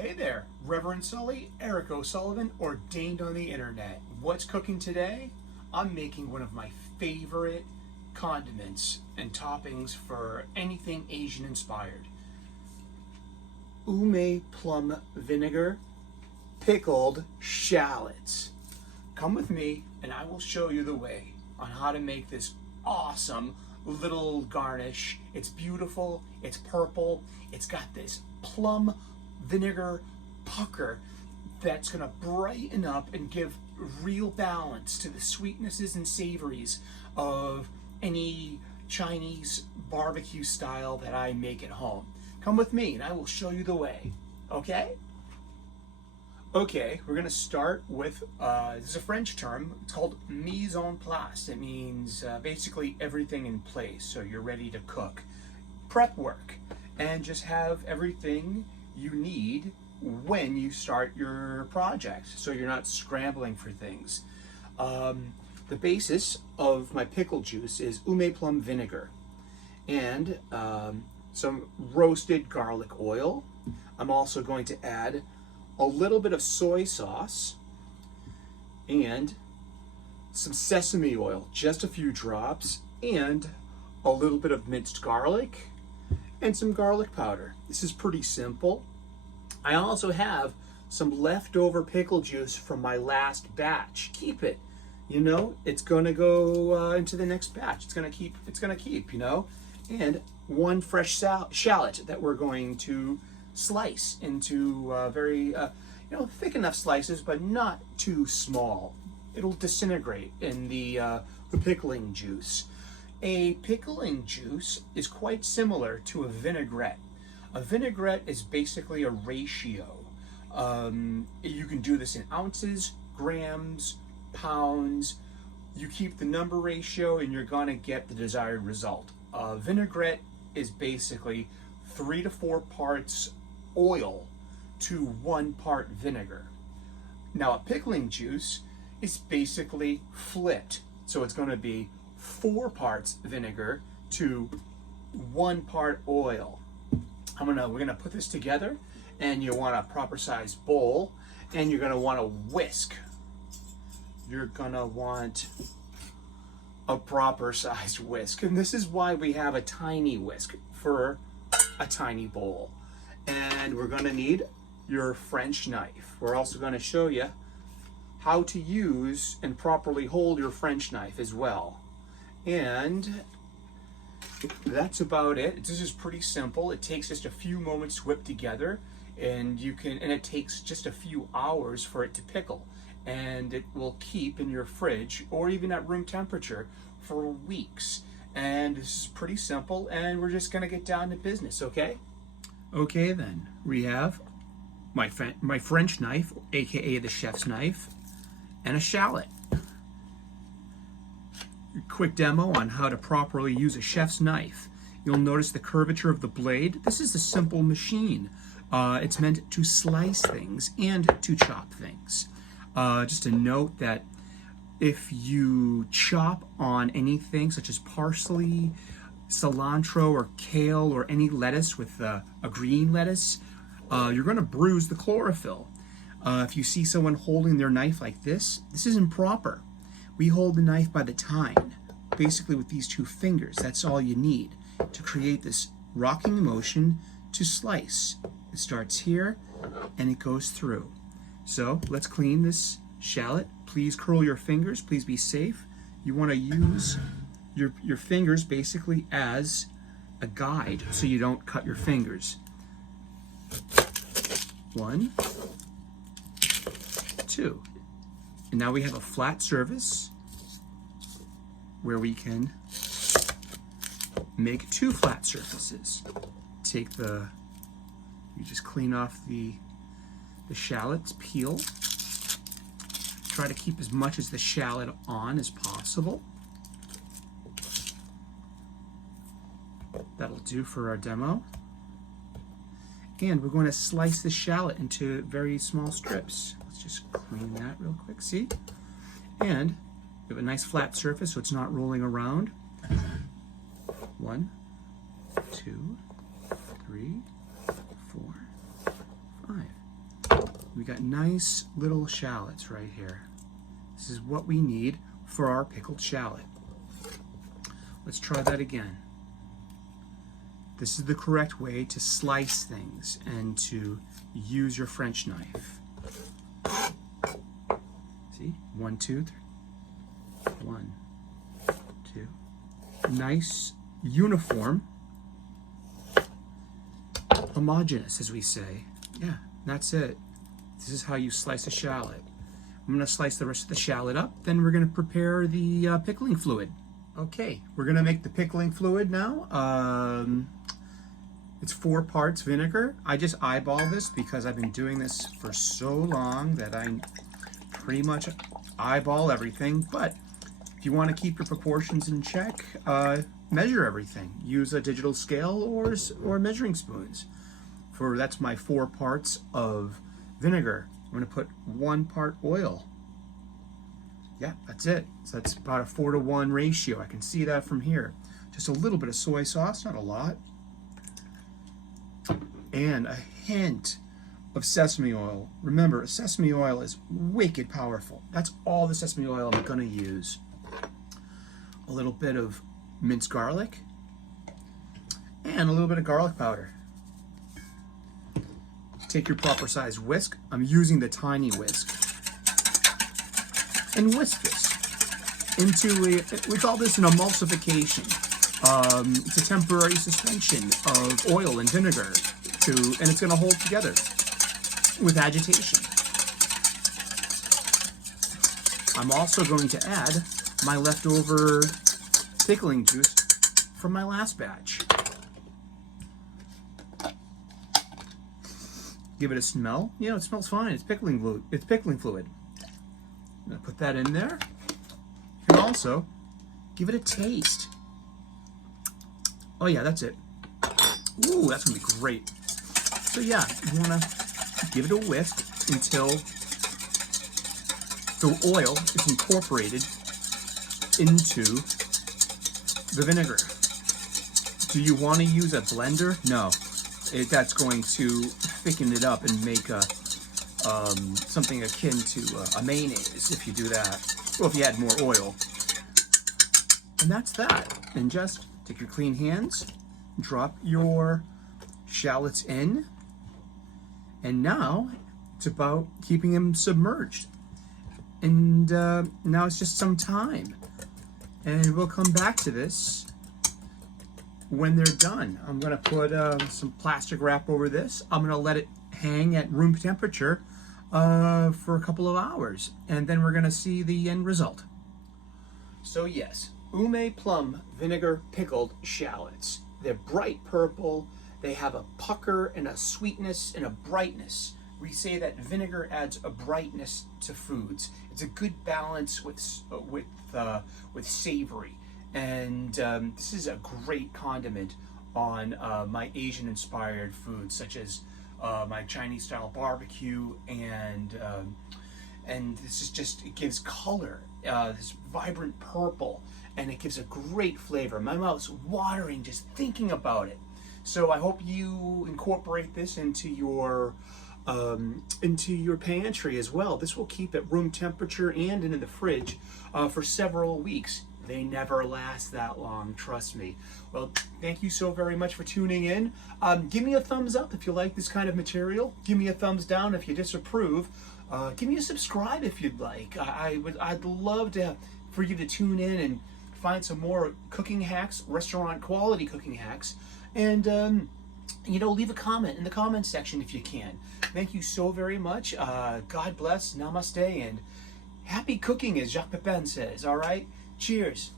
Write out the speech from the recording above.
Hey there, Reverend Sully, Eric O'Sullivan, ordained on the internet. What's cooking today? I'm making one of my favorite condiments and toppings for anything Asian inspired. Ume Plum Vinegar Pickled Shallots. Come with me and I will show you the way on how to make this awesome little garnish. It's beautiful, it's purple, it's got this plum vinegar pucker that's gonna brighten up and give real balance to the sweetnesses and savories of any Chinese barbecue style that I make at home. Come with me and I will show you the way, okay? Okay, we're gonna start with, this is a French term, it's called mise en place. It means basically everything in place, so you're ready to cook. Prep work, and just have everything you need when you start your project, so you're not scrambling for things. The basis of my pickle juice is Ume Plum Vinegar and some roasted garlic oil. I'm also going to add a little bit of soy sauce and some sesame oil, just a few drops, and a little bit of minced garlic and some garlic powder. This is pretty simple. I also have some leftover pickle juice from my last batch. Keep it, you know, it's gonna go into the next batch. It's gonna keep, you know, and one fresh shallot that we're going to slice into very, thick enough slices, but not too small. It'll disintegrate in the pickling juice. A pickling juice is quite similar to a vinaigrette. A vinaigrette is basically a ratio. You can do this in ounces, grams, pounds. You keep the number ratio and you're gonna get the desired result. A vinaigrette is basically 3 to 4 parts oil to 1 part vinegar. Now a pickling juice is basically flipped. So it's gonna be 4 parts vinegar to 1 part oil. We're gonna put this together, and you want a proper sized bowl, and you're gonna want a whisk. You're gonna want a proper sized whisk. And this is why we have a tiny whisk for a tiny bowl. And we're gonna need your French knife. We're also gonna show you how to use and properly hold your French knife as well. And that's about it. This is pretty simple. It takes just a few moments to whip together, and it takes just a few hours for it to pickle. And it will keep in your fridge or even at room temperature for weeks. And this is pretty simple, and we're just gonna get down to business, okay? Okay then, we have my French knife, aka the chef's knife, and a shallot. Quick demo on how to properly use a chef's knife. You'll notice the curvature of the blade. This is a simple machine. It's meant to slice things and to chop things. Just a note that if you chop on anything such as parsley, cilantro, or kale, or any lettuce with a green lettuce, you're going to bruise the chlorophyll. If you see someone holding their knife like this is improper. We hold the knife by the tine, basically with these 2 fingers. That's all you need to create this rocking motion to slice. It starts here and it goes through. So let's clean this shallot. Please curl your fingers, please be safe. You want to use your fingers basically as a guide so you don't cut your fingers. 1, 2. And now we have a flat surface where we can make 2 flat surfaces. You just clean off the shallots, peel. Try to keep as much as the shallot on as possible. That'll do for our demo. And we're going to slice the shallot into very small strips. Let's just clean that real quick, see? And we have a nice flat surface so it's not rolling around. 1, 2, 3, 4, 5. We got nice little shallots right here. This is what we need for our pickled shallot. Let's try that again. This is the correct way to slice things and to use your French knife. See? 1, 2, 3. 1, 2. Nice, uniform, homogeneous, as we say. Yeah, that's it. This is how you slice a shallot. I'm going to slice the rest of the shallot up, then we're going to prepare the pickling fluid. Okay, we're going to make the pickling fluid now. It's 4 parts vinegar. I just eyeball this because I've been doing this for so long that I pretty much eyeball everything. But if you want to keep your proportions in check, measure everything. Use a digital scale or measuring spoons. That's my 4 parts of vinegar. I'm going to put 1 part oil. Yeah, that's it. So that's about a 4-to-1 ratio. I can see that from here. Just a little bit of soy sauce, not a lot. And a hint of sesame oil. Remember, sesame oil is wicked powerful. That's all the sesame oil I'm going to use. A little bit of minced garlic and a little bit of garlic powder. Take your proper size whisk. I'm using the tiny whisk. And whisk this into we call this an emulsification. It's a temporary suspension of oil and vinegar and it's going to hold together with agitation. I'm also going to add my leftover pickling juice from my last batch. Give it a smell. You know, it smells fine. It's pickling fluid. I'm going to put that in there. You can also give it a taste. Oh yeah, that's it. Ooh, that's going to be great. So yeah, you want to give it a whisk until the oil is incorporated into the vinegar. Do you want to use a blender? No. That's going to thicken it up and make something akin to a mayonnaise if you do that, or if you add more oil. And that's that. And just take your clean hands, drop your shallots in, and now it's about keeping them submerged. And now it's just some time. And we'll come back to this when they're done. I'm going to put some plastic wrap over this. I'm going to let it hang at room temperature for a couple of hours, and then we're going to see the end result. So yes, Ume Plum Vinegar Pickled Shallots. They're bright purple. They have a pucker and a sweetness and a brightness. We say that vinegar adds a brightness to foods. It's a good balance with savory. And this is a great condiment on my Asian-inspired foods, such as my Chinese-style barbecue, and this is just, it gives color, this vibrant purple, and it gives a great flavor. My mouth's watering just thinking about it. So I hope you incorporate this into your pantry as well. This will keep at room temperature and in the fridge for several weeks. They never last that long, trust me. Well, thank you so very much for tuning in. Give me a thumbs up if you like this kind of material. Give me a thumbs down if you disapprove. Give me a subscribe if you'd like. I'd love for you to tune in and find some more cooking hacks, restaurant quality cooking hacks, and leave a comment in the comment section if you can. Thank you so very much. God bless, namaste, and happy cooking, as Jacques Pepin says. All right, cheers.